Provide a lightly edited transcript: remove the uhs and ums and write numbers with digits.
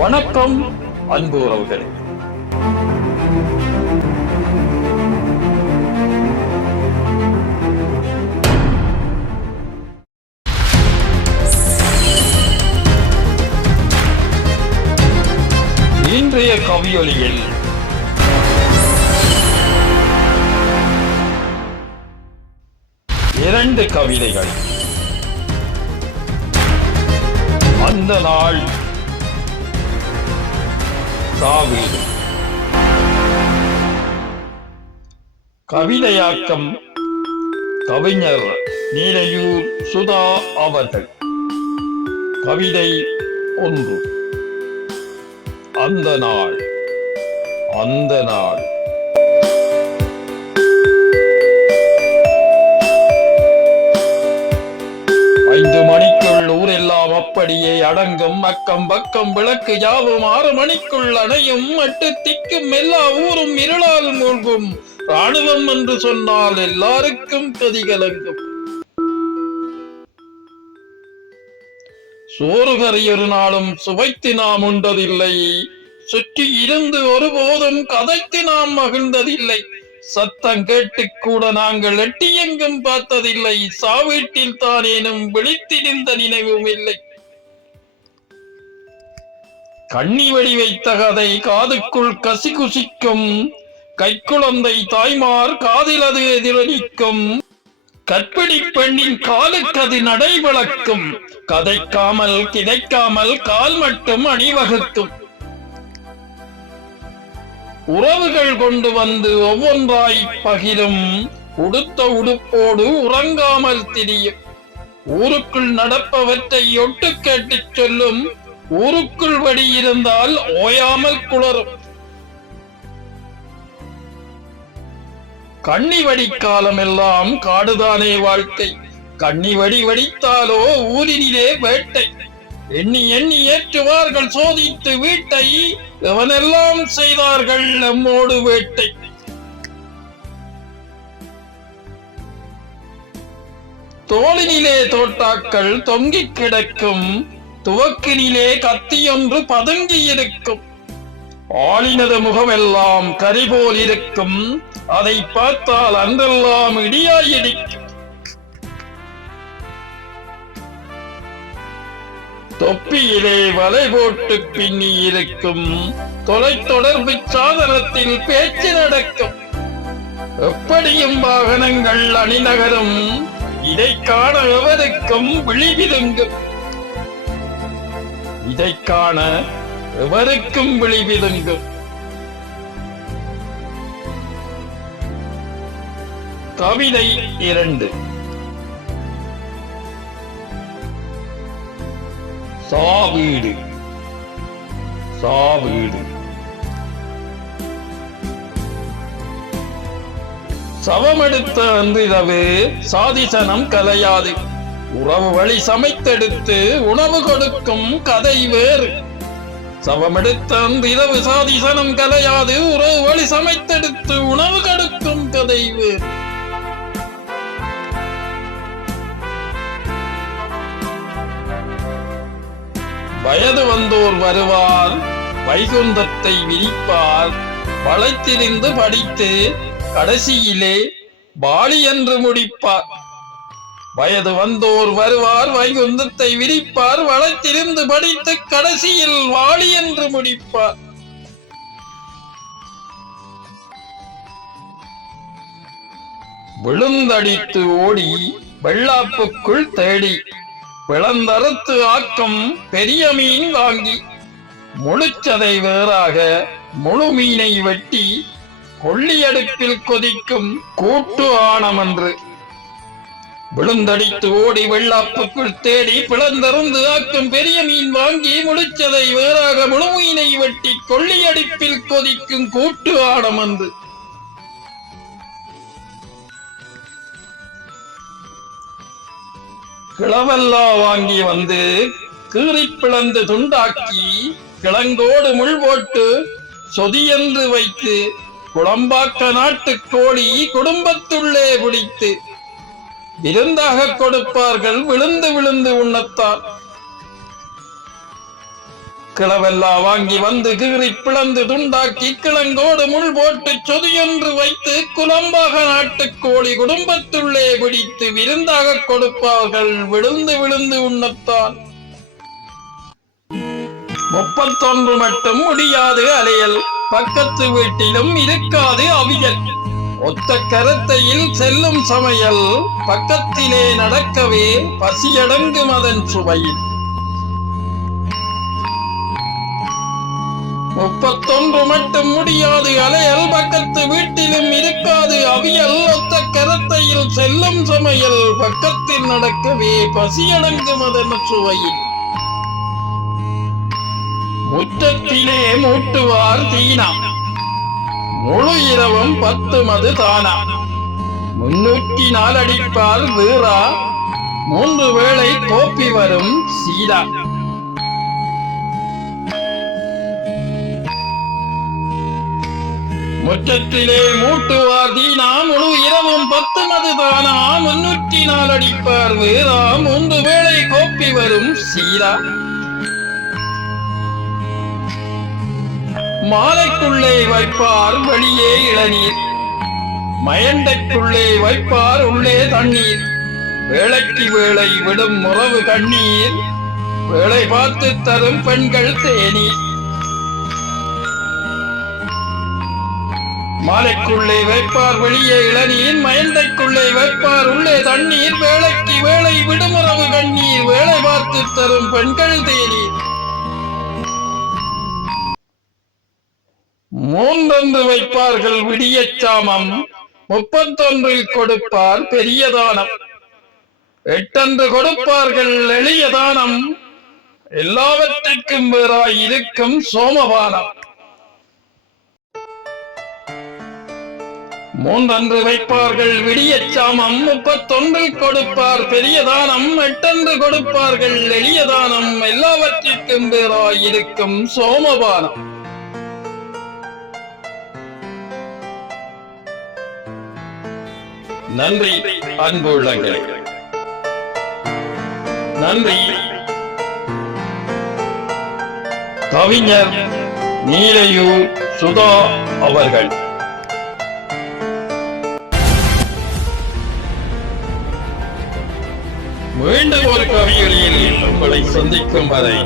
வணக்கம் அன்பு உறவுகளே. இன்றைய கவியொலியில் இரண்டு கவிதைகள். அந்த நாள் சாவீடு. கவிதையாக்கம் கவிஞர் நீரையூர் சுதா அவர்கள். கவிதை 1. அந்த நாள். அந்த நாள். மணிக்குள் ஊரெல்லாம் அப்படியே அடங்கும். அக்கம் பக்கம் விளக்கு யாவும் 6 மணிக்குள் அணையும். மட்டு திக்கும் எல்லா ஊரும் இருளால் மூழ்கும். ராணுவம் என்று சொன்னால் எல்லாருக்கும் கதிகலங்கும். சோறு கறி ஒரு நாளும் சுவைத்து நாம் உண்டதில்லை. சுற்றி இருந்து ஒருபோதும் கதைத்து நாம் மகிழ்ந்ததில்லை. சத்தம் கேட்டு கூட நாங்கள் எட்டியெங்கும் பார்த்ததில்லை. சாவீட்டில் தானேனும் விழித்திருந்த நினைவும் இல்லை. கண்ணி வடி வைத்த கதை காதுக்குள் கசி குசிக்கும். கைக்குழந்தை தாய்மார் காதில் அது எதிரொலிக்கும். கற்பிணி பெண்ணின் காலுக்கது நடைவழக்கும். கதைக்காமல் கிதைக்காமல் கால் மட்டும் அணிவகுக்கும். உறவுகள் கொண்டு வந்து ஒவ்வொன்றாய் பகிரும். உடுத்த உடுப்போடு உறங்காமல் திரியும். ஊருக்குள் நடப்பவற்றை ஒட்டு கேட்டுச் சொல்லும். ஊருக்குள் வடி இருந்தால் ஓயாமல் குளரும். கண்ணி வடி காலம் எல்லாம் காடுதானே வாழ்க்கை. கண்ணி வடி வடித்தாலோ ஊரினிலே வேட்டை. எண்ணி எண்ணி ஏற்றுவார்கள் சோதித்து வீட்டை. எவனெல்லாம் செய்தார்கள் நம்மோடு வேட்டை. தோளினிலே தோட்டாக்கள் தொங்கிக் கிடக்கும். துவக்கினிலே கத்தியொன்று பதுங்கி இருக்கும். ஆளினது முகமெல்லாம் கரிபோல் இருக்கும். அதை பார்த்தால் அன்றெல்லாம் இடியாயிடிக்கும். தொப்பியிலே வலை போட்டு பின்னி இருக்கும். தொலைத்தொடர்பு சாதனத்தில் பேச்சு நடக்கும். எப்படியும் வாகனங்கள் அணிநகரும். இதை காண எவருக்கும் விழிவிதுங்கும். இதை காண எவருக்கும் விழிவிதுங்கும். கவிதை 2. சாவீடு. சாவீடு. சவமெடுத்த அன்றிரவு சாதிசனம் கலையாது. உறவு வழி சமைத்தெடுத்து உணவு கொடுக்கும் கதை வேறு. சவமெடுத்த அன்றிரவு சாதிசனம் கலையாது. உறவு வழி சமைத்தெடுத்து உணவு கொடுக்கும் கதை வேறு. வயது வந்தோர் வருவார். வைகுந்தத்தை விரிப்பார். வளைத்திருந்து படித்து கடைசியிலே வாளி என்று முடிப்பார். வயது வந்தோர் வருவார். வைகுந்தத்தை விரிப்பார். வளைத்திருந்து படித்து கடைசியில் வாளி என்று முடிப்பார். விழுந்தடித்து ஓடி வெள்ளாப்புக்குள் தேடி. பிளந்தறுத்து ஆக்கும் பெரிய மீன் வாங்கி. முழுச்சதை வேறாக முழு மீனை வெட்டி கொள்ளியடுப்பில் கொதிக்கும் கூட்டு ஆணமன்று. விழுந்தடித்து ஓடி வெள்ளாப்புக்குள் தேடி பிளந்தறுந்து ஆக்கும் பெரிய மீன் வாங்கி. முழுச்சதை வேறாக முழு மீனை வெட்டி கொள்ளியடுப்பில் கொதிக்கும் கூட்டு ஆணமன்று. கிளவல்லா வாங்கி வந்து கீறி பிளந்து துண்டாக்கி. கிழங்கோடு முள் போட்டு சொதியென்று வைத்து. குளம்பாக்க நாட்டு கோழி குடும்பத்துள்ளே பிடித்து. விருந்தாக கொடுப்பார்கள் விழுந்து விழுந்து உண்ணத்தான். கிளவெல்லா வாங்கி வந்து கீறி பிளந்து துண்டாக்கி கிழங்கோடு முள் போட்டு சொதியொன்று வைத்து குலம்பாக நாட்டுக்கோழி குடும்பத்துள்ளே பிடித்து விருந்தாக கொடுப்பார்கள் விழுந்து விழுந்து உண்ணத்தான். 31 மட்டும் முடியாது அலையல், பக்கத்து வீட்டிலும் இருக்காது அவியல். ஒத்த கரத்தையில் செல்லும் சமையல், பக்கத்திலே நடக்கவே பசியடங்கும் அதன் சுவையில். 31 மட்டும் முடியாது அலையல், பக்கத்து வீட்டிலும் இருக்காது அவியல். ஒத்த கரத்தையில் செல்லும் சமையல், பக்கத்தில் நடக்கவே பசியடங்கும் அதன் சுவையில். முற்றத்திலே மூட்டுவார் தீனா, முழு இரவும் 10 மது தானா. 304 அடிப்பார் வீரா, 3 வேளை கோப்பி வரும் சீடா. முற்றத்திலே மூட்டுவார் தீனா, முழு இரவும் 10 மது தானா. 304 அடிப்பார் வீரா, 3 வேளை கோப்பி வரும் சீடா. மாலைக்குள்ளே வைப்பார் வெளியே இளநீர், மயண்டைக்குள்ளே வைப்பார் உள்ளே தண்ணீர். வேளைக்கு வேளை விடும் உறவு கண்ணீர், வேளை பார்த்து தரும் பெண்கள் தேநீர். மாலைக்குள்ளே வைப்பார் வெளியே இளநீர், மயண்டைக்குள்ளே வைப்பார் உள்ளே தண்ணீர். வேளைக்கு வேளை விடும் உறவு கண்ணீர், வேளை பார்த்து தரும் பெண்கள் தேநீர். 3 வைப்பார்கள் விடியச்சாமம், 31 கொடுப்பார் பெரிய தானம். 8 கொடுப்பார்கள் எளிய தானம், எல்லாவற்றிற்கும் வேறாய் இருக்கும் சோமபானம். 3 வைப்பார்கள் விடியச்சாமம், 31 கொடுப்பார் பெரிய தானம். 8 கொடுப்பார்கள் எளிய தானம், எல்லாவற்றிற்கும் வேறாய் இருக்கும் சோமபானம். நன்றி அன்பு உள்ளங்களே, நன்றி. கவிஞர் நீலையூர் சுதா அவர்கள். மீண்டும் ஒரு கவியொலியில் உங்களை சந்திக்கும் வரை